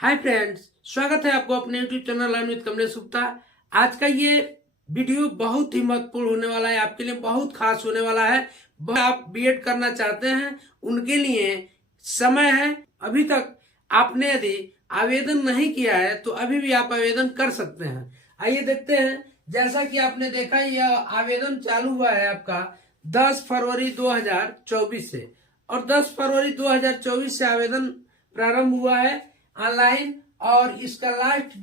Hi friends, स्वागत है आपको अपने YouTube channel learn with Kamlesh Gupta. आज का ये वीडियो बहुत ही महत्वपूर्ण होने वाला है, आपके लिए बहुत खास होने वाला है। आप बीएड करना चाहते हैं उनके लिए समय है। अभी तक आपने यदि आवेदन नहीं किया है तो अभी भी आप आवेदन कर सकते हैं। आइए देखते हैं। जैसा कि आपने देखा, यह आवेदन चालू हुआ है आपका 10 फरवरी 2024 से, और 10 फरवरी 2024 से आवेदन प्रारंभ हुआ है ऑनलाइन, और इसका लास्ट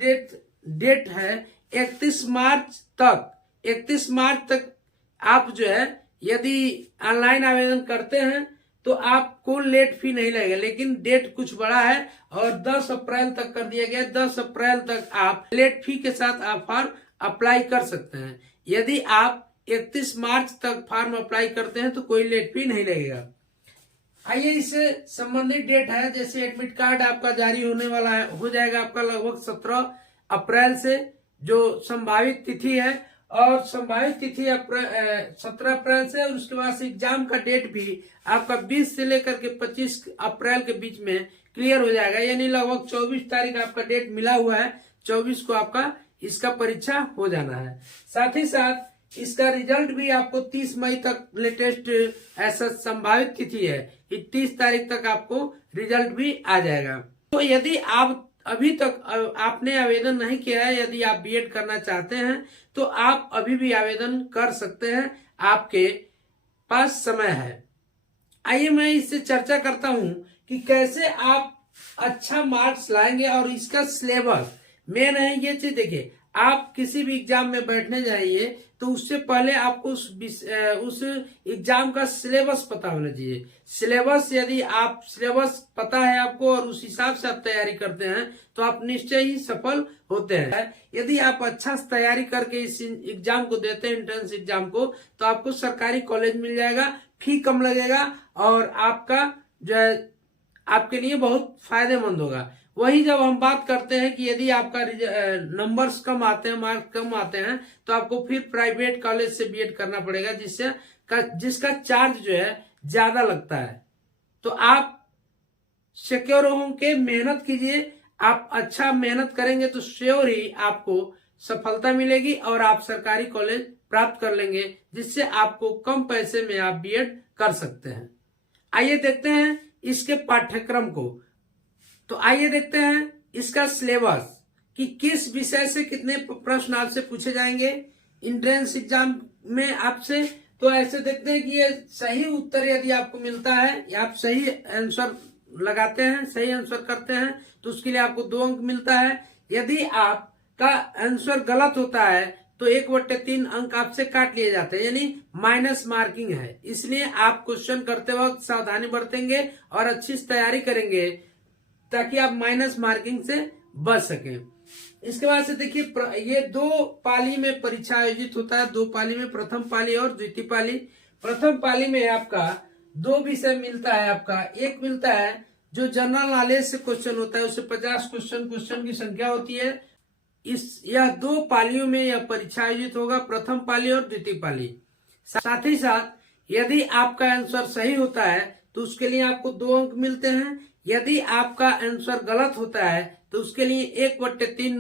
डेट है 31 मार्च तक। 31 मार्च तक आप जो है यदि ऑनलाइन आवेदन करते हैं तो आपको लेट फी नहीं लगेगा, लेकिन डेट कुछ बड़ा है और 10 अप्रैल तक कर दिया गया। 10 अप्रैल तक आप लेट फी के साथ आप फॉर्म अप्लाई कर सकते हैं। यदि आप 31 मार्च तक फॉर्म अप्लाई करते हैं तो कोई लेट फी नहीं लगेगा। आइए, इससे संबंधित डेट है, जैसे एडमिट कार्ड आपका जारी होने वाला है, हो जाएगा आपका लगभग 17 अप्रैल से, जो संभावित तिथि है। और संभावित तिथि 17 अप्रैल से, और उसके बाद से एग्जाम का डेट भी आपका 20 से लेकर के 25 अप्रैल के बीच में क्लियर हो जाएगा। यानी लगभग 24 तारीख आपका डेट मिला हुआ है, 24 को आपका इसका परीक्षा हो जाना है। साथ ही साथ इसका रिजल्ट भी आपको 30 मई तक लेटेस्ट ऐसा संभावित तिथि है कि 30 तारीख तक आपको रिजल्ट भी आ जाएगा। तो यदि आप अभी तक आपने आवेदन नहीं किया है, यदि आप बीएड करना चाहते हैं तो आप अभी भी आवेदन कर सकते हैं, आपके पास समय है। आइए मैं इससे चर्चा करता हूं कि कैसे आप अच्छा मार्क्स लाएंगे, और इसका सिलेबस मेन है ये चीज। देखिए, आप किसी भी एग्जाम में बैठने जाइए तो उससे पहले आपको उस एग्जाम का सिलेबस पता होना चाहिए। सिलेबस, यदि आप सिलेबस पता है आपको और उस हिसाब से आप तैयारी करते हैं तो आप निश्चय ही सफल होते हैं। यदि आप अच्छा तैयारी करके इस एग्जाम को देते हैं, एंट्रेंस एग्जाम को, तो आपको सरकारी कॉलेज मिल जाएगा, फी कम लगेगा और आपका जो है आपके लिए बहुत फायदेमंद होगा। वही जब हम बात करते हैं कि यदि आपका नंबर्स कम आते हैं, मार्क्स कम आते हैं, तो आपको फिर प्राइवेट कॉलेज से बीएड करना पड़ेगा, जिसका चार्ज जो है ज्यादा लगता है। तो आप सिक्योर होके मेहनत कीजिए। आप अच्छा मेहनत करेंगे तो श्योर ही आपको सफलता मिलेगी और आप सरकारी कॉलेज प्राप्त कर लेंगे, जिससे आपको कम पैसे में आप बीएड कर सकते हैं। आइए देखते हैं इसके पाठ्यक्रम को। तो आइए देखते हैं इसका सिलेबस कि किस विषय से कितने प्रश्न आपसे पूछे जाएंगे इंट्रेंस एग्जाम में आपसे। तो ऐसे देखते हैं कि ये सही उत्तर यदि आपको मिलता है या आप सही आंसर लगाते हैं, सही आंसर करते हैं, तो उसके लिए आपको 2 अंक मिलता है। यदि आपका आंसर गलत होता है तो 1/3 अंक आपसे काट लिए जाते हैं, यानी माइनस मार्किंग है। इसलिए आप क्वेश्चन करते वक्त सावधानी बरतेंगे और अच्छी तैयारी करेंगे ताकि आप माइनस मार्किंग से बच सकें। इसके बाद से देखिए, ये 2 पाली में परीक्षा आयोजित होता है। 2 पाली में, प्रथम पाली और द्वितीय पाली। प्रथम पाली में आपका 2 विषय मिलता है। आपका एक मिलता है जो जनरल नॉलेज से क्वेश्चन होता है, उससे 50 क्वेश्चन की संख्या होती है। यह 2 पालियों में यह परीक्षा आयोजित होगा, प्रथम पाली और द्वितीय पाली। साथ ही साथ यदि आपका आंसर सही होता है तो उसके लिए आपको 2 अंक मिलते हैं। यदि आपका आंसर गलत होता है तो उसके लिए 1/3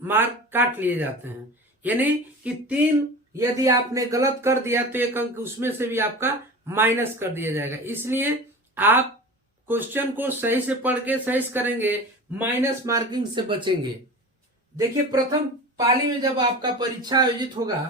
मार्क काट लिए जाते हैं, यानी कि 3 यदि आपने गलत कर दिया तो 1 अंक उसमें से भी आपका माइनस कर दिया जाएगा। इसलिए आप क्वेश्चन को सही से पढ़ के सही से करेंगे, माइनस मार्किंग से बचेंगे। देखिए, प्रथम पाली में जब आपका परीक्षा आयोजित होगा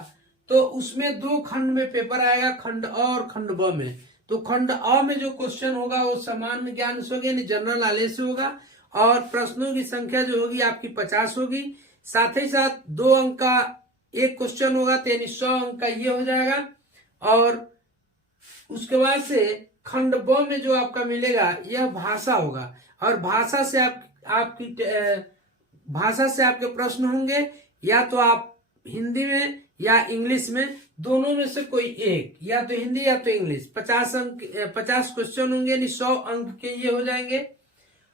तो उसमें 2 खंड में पेपर आएगा, खंड अ और खंड ब में। तो खंड अ में जो क्वेश्चन होगा वो सामान्य ज्ञान से होगा, यानी जनरल नॉलेज से होगा, और प्रश्नों की संख्या जो होगी आपकी 50 होगी। साथ ही साथ 2 अंक का एक क्वेश्चन होगा, तो यानी 100 अंक का ये हो जाएगा। और उसके बाद से खंड ब में जो आपका मिलेगा यह भाषा होगा, और भाषा से आपके प्रश्न होंगे, या तो आप हिंदी में या इंग्लिश में, दोनों में से कोई एक, या तो हिंदी या तो इंग्लिश। 50 क्वेश्चन होंगे, यानी 100 अंक के ये हो जाएंगे।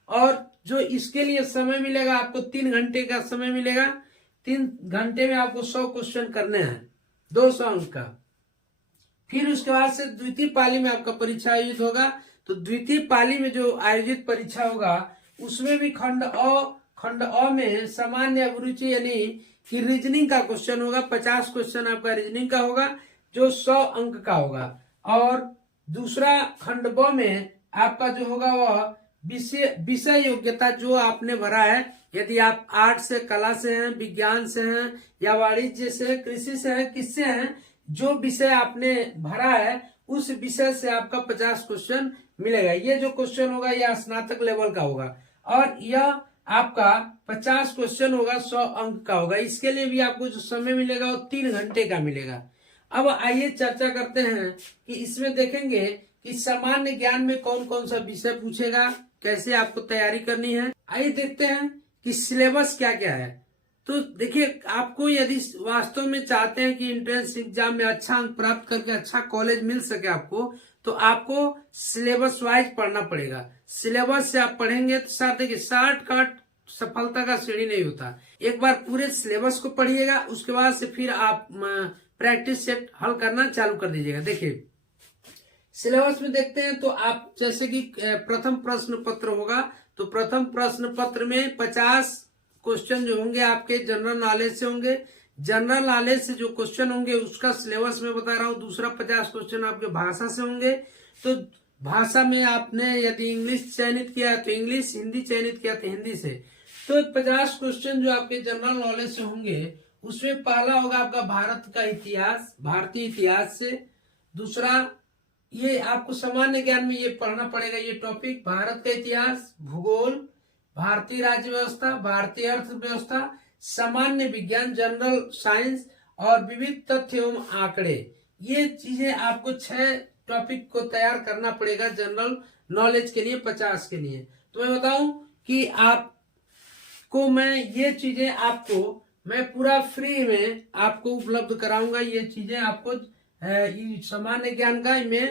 और जो इसके लिए समय मिलेगा आपको 3 घंटे का समय मिलेगा। 3 घंटे में आपको 100 क्वेश्चन करने हैं, 200 अंक का। फिर उसके बाद से द्वितीय पाली में आपका परीक्षा आयोजित होगा। तो द्वितीय पाली में जो आयोजित परीक्षा होगा उसमें भी खंड अ खंड अ में सामान्य अभिरुचि यानी कि रीजनिंग का क्वेश्चन होगा। 50 क्वेश्चन आपका रीजनिंग का होगा जो 100 अंक का होगा। और दूसरा खंड ब में आपका जो होगा वह विषय योग्यता जो आपने भरा है, यदि आप आर्ट से, कला से हैं, विज्ञान से हैं या वाणिज्य से, कृषि से हैं, किससे हैं, जो विषय आपने भरा है उस विषय से आपका 50 क्वेश्चन मिलेगा। ये जो क्वेश्चन होगा यह स्नातक लेवल का होगा और यह आपका 50 क्वेश्चन होगा, 100 अंक का होगा। इसके लिए भी आपको जो समय मिलेगा वो 3 घंटे का मिलेगा। अब आइए चर्चा करते हैं कि इसमें देखेंगे कि सामान्य ज्ञान में कौन कौन सा विषय पूछेगा, कैसे आपको तैयारी करनी है। आइए देखते हैं कि सिलेबस क्या क्या है। तो देखिए, आपको यदि वास्तव में चाहते हैं कि एंट्रेंस एग्जाम में अच्छा अंक प्राप्त करके अच्छा कॉलेज मिल सके आपको, तो आपको सिलेबस वाइज पढ़ना पड़ेगा। सिलेबस से आप पढ़ेंगे तो साथ देखिए, शॉर्टकट सफलता का सीढ़ी नहीं होता। एक बार पूरे सिलेबस को पढ़िएगा, उसके बाद से फिर आप प्रैक्टिस सेट हल करना चालू कर दीजिएगा। देखिए सिलेबस में देखते हैं तो आप जैसे कि प्रथम प्रश्न पत्र होगा, तो प्रथम प्रश्न पत्र में 50 क्वेश्चन जो होंगे आपके जनरल नॉलेज से होंगे। जनरल नॉलेज से जो क्वेश्चन होंगे उसका सिलेबस में बता रहा हूँ। दूसरा 50 क्वेश्चन आपके भाषा से होंगे। तो भाषा में आपने यदि इंग्लिश चयनित किया तो इंग्लिश, हिंदी चयनित किया तो हिंदी से। तो 50 क्वेश्चन जो आपके जनरल नॉलेज से होंगे उसमें पहला होगा आपका भारत का इतिहास, भारतीय इतिहास से। दूसरा ये आपको सामान्य ज्ञान में ये पढ़ना पड़ेगा, ये टॉपिक भारत का इतिहास, भूगोल, भारतीय राज्य व्यवस्था, भारतीय अर्थव्यवस्था, सामान्य विज्ञान, जनरल साइंस और विविध तथ्य एवं आंकड़े। ये चीजें आपको 6 टॉपिक को तैयार करना पड़ेगा जनरल नॉलेज के लिए, 50 के लिए। तो मैं बताऊं कि आपको मैं ये चीजें आपको मैं पूरा फ्री में आपको उपलब्ध कराऊंगा। ये चीजें आपको सामान्य ज्ञान का मैं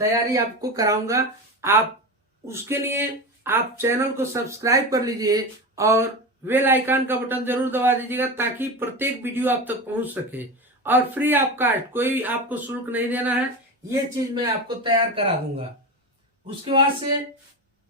तैयारी आपको कराऊंगा। आप उसके लिए आप चैनल को सब्सक्राइब कर लीजिए और बेल आइकन का बटन जरूर दबा दीजिएगा ताकि प्रत्येक वीडियो आप तक पहुंच सके। और फ्री ऑफ कॉस्ट, कोई आपको शुल्क नहीं देना है, ये चीज मैं आपको तैयार करा दूंगा। उसके बाद से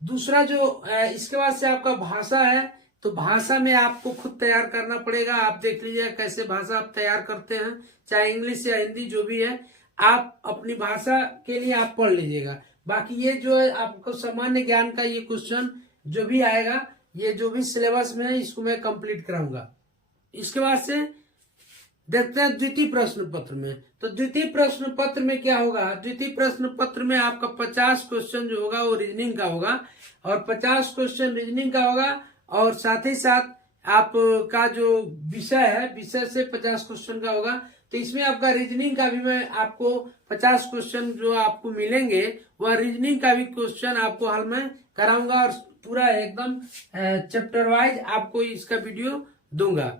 दूसरा जो इसके बाद से आपका भाषा है, तो भाषा में आपको खुद तैयार करना पड़ेगा। आप देख लीजिए कैसे भाषा आप तैयार करते हैं, चाहे इंग्लिश या हिंदी जो भी है, आप अपनी भाषा के लिए आप पढ़ लीजिएगा। बाकी ये जो है आपको सामान्य ज्ञान का ये क्वेश्चन जो भी आएगा, ये जो भी सिलेबस में है, इसको मैं कंप्लीट कराऊंगा। इसके बाद से देखते हैं द्वितीय प्रश्न पत्र में। तो द्वितीय प्रश्न पत्र में क्या होगा, द्वितीय प्रश्न पत्र में आपका 50 क्वेश्चन जो होगा वो रीजनिंग का होगा और 50 क्वेश्चन रीजनिंग का होगा और साथ ही साथ आपका जो विषय है, विषय से 50 क्वेश्चन का होगा। तो इसमें आपका रीजनिंग का भी मैं आपको 50 क्वेश्चन जो आपको मिलेंगे वह रीजनिंग का भी क्वेश्चन आपको हल में कराऊंगा और पूरा एकदम चैप्टर वाइज आपको इसका वीडियो दूंगा।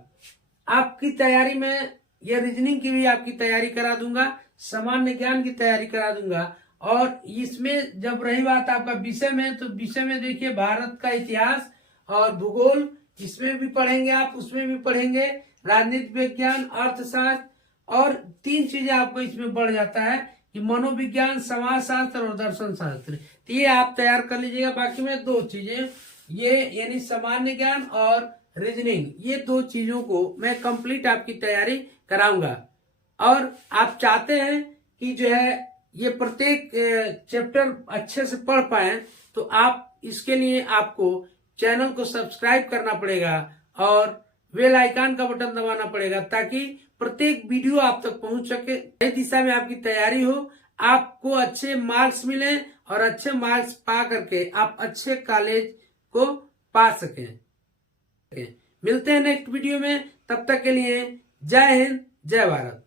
आपकी तैयारी में यह रीजनिंग की भी आपकी तैयारी करा दूंगा, सामान्य ज्ञान की तैयारी करा दूंगा। और इसमें जब रही बात आपका विषय में, तो विषय में देखिए भारत का इतिहास और भूगोल, इसमें भी पढ़ेंगे आप, उसमें भी पढ़ेंगे, राजनीति विज्ञान, अर्थशास्त्र और 3 चीजें आपको इसमें बढ़ जाता है कि मनोविज्ञान, समाजशास्त्र और दर्शन शास्त्र। तो ये आप तैयार कर लीजिएगा। बाकी में 2 चीजें, ये यानी सामान्य ज्ञान और रीजनिंग, ये 2 चीजों को मैं कंप्लीट आपकी तैयारी कराऊंगा। और आप चाहते हैं कि जो है ये प्रत्येक चैप्टर अच्छे से पढ़ पाए, तो आप इसके लिए आपको चैनल को सब्सक्राइब करना पड़ेगा और बेल आइकन का बटन दबाना पड़ेगा ताकि प्रत्येक वीडियो आप तक पहुंच सके। इस दिशा में आपकी तैयारी हो, आपको अच्छे मार्क्स मिले और अच्छे मार्क्स पा करके आप अच्छे कॉलेज को पा सकें। मिलते हैं नेक्स्ट वीडियो में, तब तक के लिए जय हिंद, जय भारत।